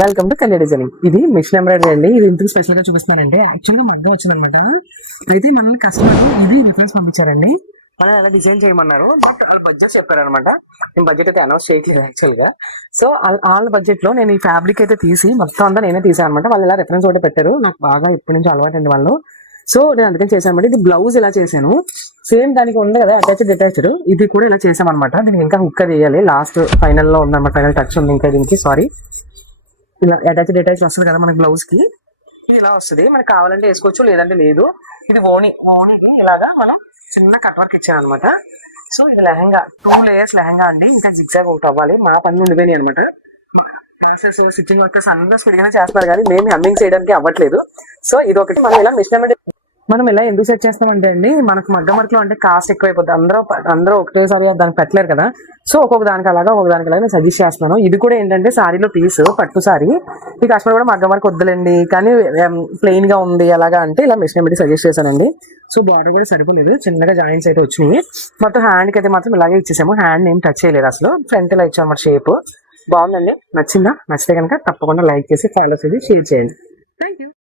Welcome to Kanya designing. ఇది machine embroidery అండి. ఇది ఇంతకు స్పెషల్ గా చూపిస్తున్నానంటే యాక్చువల్గా మగ్గం వచ్చింది అనమాట. అయితే మనల్ని కస్టమర్ ఇది రిఫరెన్స్ పంపించారండి. అలా ఎలా డిజైన్ చేయమన్నారు. వాళ్ళ బడ్జెట్ చెప్పారనమాట. నేను బడ్జెట్ అయితే అనౌన్స్ చేయట్లేదు యాక్చువల్ గా. సో వాళ్ళ బడ్జెట్ లో నేను ఈ ఫ్యాబ్రిక్ అయితే తీసి మొత్తం అంతా నేనే తీసాను అనమాట. వాళ్ళు ఇలా రిఫరెన్స్ ఒకటి పెట్టారు. నాకు బాగా ఇప్పటి నుంచి అలవాటు అండి వాళ్ళు. సో నేను అందుకని చేశాను అనమాట. ఇది బ్లౌజ్ ఇలా చేశాను. సేమ్ దానికి ఉంది కదా అటాచ్డ్ ఇది కూడా ఇలా చేసాం అనమాట. దీనికి ఇంకా హుక్ వేయాలి. లాస్ట్ ఫైనల్ లో ఉందన్నమాట. ఫైనల్ టచ్ ఉంది ఇంకా దీనికి. సారీ, ఇలా అటాచ్డ్ వస్తుంది కదా మనకి బ్లౌజ్ కి. ఇలా వస్తుంది. మనకి కావాలంటే వేసుకోవచ్చు, లేదంటే లేదు. ఇది ఓణికి ఇలాగా మనం చిన్న కట్ వర్క్ ఇచ్చాను అనమాట. సో ఇది లెహంగా 2 లేయర్స్ లెహంగా అండి. ఇంకా జిగ్జాగ్ ఒకటి అవ్వాలి. మా పనులు ఉండిపోయినాయి అనమాట. క్లాసెస్ స్టిచ్చింగ్ వర్కర్స్ అందరూ స్పీడ్ గానే చేస్తున్నారు, కానీ మేము హమ్మింగ్ చేయడానికి అవ్వట్లేదు. సో ఇది ఒకటి మనం ఇలా మిషన్ మనం ఇలా ఎందుకు సెట్ చేస్తామంటే అండి, మనకు మగ్గం వర్క్ లో అంటే కాస్ట్ ఎక్కువైపోతుంది. అందరూ ఒకటేసారి దానికి పెట్టలేరు కదా. సో ఒక్కొక్క దానికి అలాగా నేను సజెస్ట్ చేస్తున్నాను. ఇది కూడా ఏంటంటే సారీలో పీస్ పట్టు సారీ. ఈ కస్టమర్ కూడా మగ్గం వర్క్ వద్దులేండి కానీ ప్లెయిన్ గా ఉంది అలాగా అంటే ఇలా మిషన్ ఎంబ్రాయిడరీ సజెస్ట్ చేశానండి. సో బార్డర్ కూడా సరిపోలేదు, చిన్నగా జాయింట్స్ అయితే వచ్చినాయి. మొత్తం హ్యాండ్ కి అయితే మాత్రం ఇలాగే ఇచ్చేసాము. హ్యాండ్ ఏం టచ్ చేయలేదు అసలు. ఫ్రంట్ ఇలా ఇచ్చాము షేప్. బాగుందండి. నచ్చిందా? నచ్చితే కనుక తప్పకుండా లైక్ చేసి ఫాలో చేసి షేర్ చేయండి. Thank you.